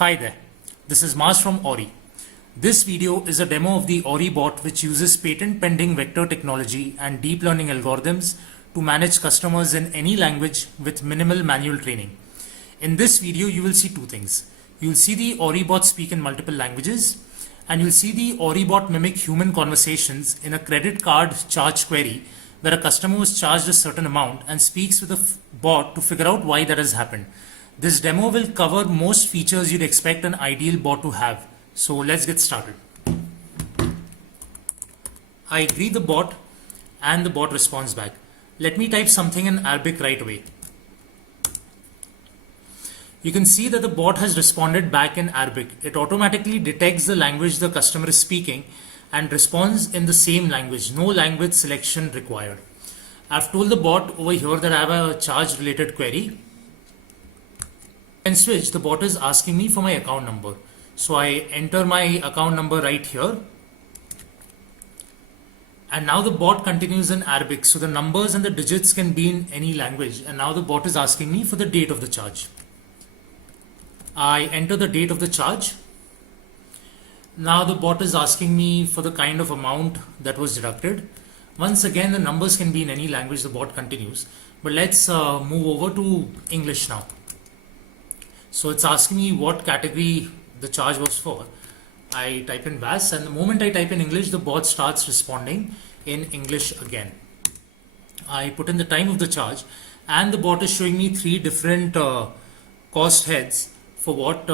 Hi there, this is Mars from Ori. This video is a demo of the Ori bot, which uses patent pending vector technology and deep learning algorithms to manage customers in any language with minimal manual training. In this video, you will see two things. You'll see the Ori bot speak in multiple languages, and you'll see the Ori bot mimic human conversations in a credit card charge query where a customer was charged a certain amount and speaks with the bot to figure out why that has happened. This demo will cover most features you'd expect an ideal bot to have. So let's get started. I agree the bot and the bot responds back. Let me type something in Arabic right away. You can see that the bot has responded back in Arabic. It automatically detects the language the customer is speaking and responds in the same language. No language selection required. I've told the bot over here that I have a charge related query. And switch, the bot is asking me for my account number. So I enter my account number right here. And now the bot continues in Arabic. So the numbers and the digits can be in any language. And now the bot is asking me for the date of the charge. I enter the date of the charge. Now the bot is asking me for the kind of amount that was deducted. Once again, the numbers can be in any language. The bot continues. But let's move over to English now. So it's asking me what category the charge was for. I type in VAS, and the moment I type in English, the bot starts responding in English again. I put in the time of the charge, and the bot is showing me three different cost heads for what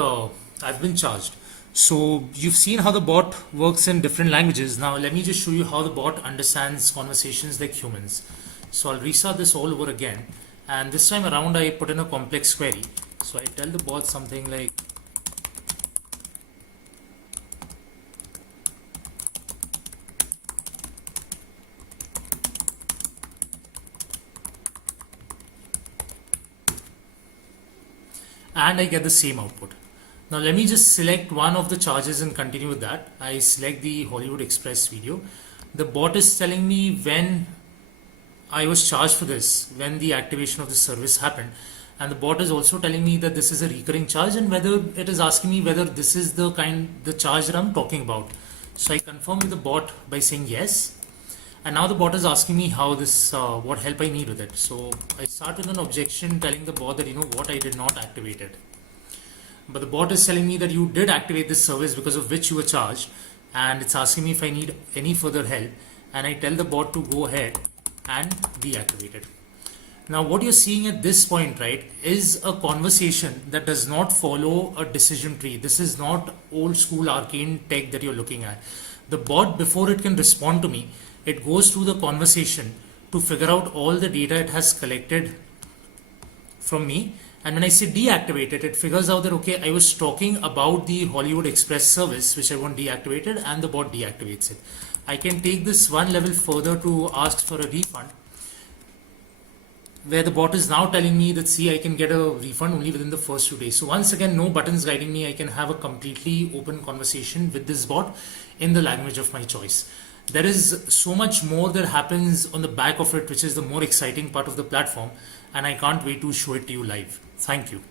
I've been charged. So you've seen how the bot works in different languages. Now let me just show you how the bot understands conversations like humans. So I'll restart this all over again, and this time around I put in a complex query. So I tell the bot something like, and I get the same output. Now let me just select one of the charges and continue with that. I select the Hollywood Express video. The bot is telling me when I was charged for this, when the activation of the service happened. And the bot is also telling me that this is a recurring charge, and whether it is asking me whether this is the charge that I'm talking about. So I confirm with the bot by saying yes. And now the bot is asking me how this, what help I need with it. So I start with an objection telling the bot that what I did not activate it. But the bot is telling me that you did activate this service because of which you were charged, and it's asking me if I need any further help. And I tell the bot to go ahead and deactivate it. Now what you're seeing at this point, right, is a conversation that does not follow a decision tree. This is not old school arcane tech that you're looking at. The bot, before it can respond to me, it goes through the conversation to figure out all the data it has collected from me. And when I say deactivate it, it figures out that, okay, I was talking about the Hollywood Express service, which I want deactivated, and the bot deactivates it. I can take this one level further to ask for a refund, where the bot is now telling me that, see, I can get a refund only within the first 2 days. So once again, no buttons guiding me. I can have a completely open conversation with this bot in the language of my choice. There is so much more that happens on the back of it, which is the more exciting part of the platform, and I can't wait to show it to you live. Thank you.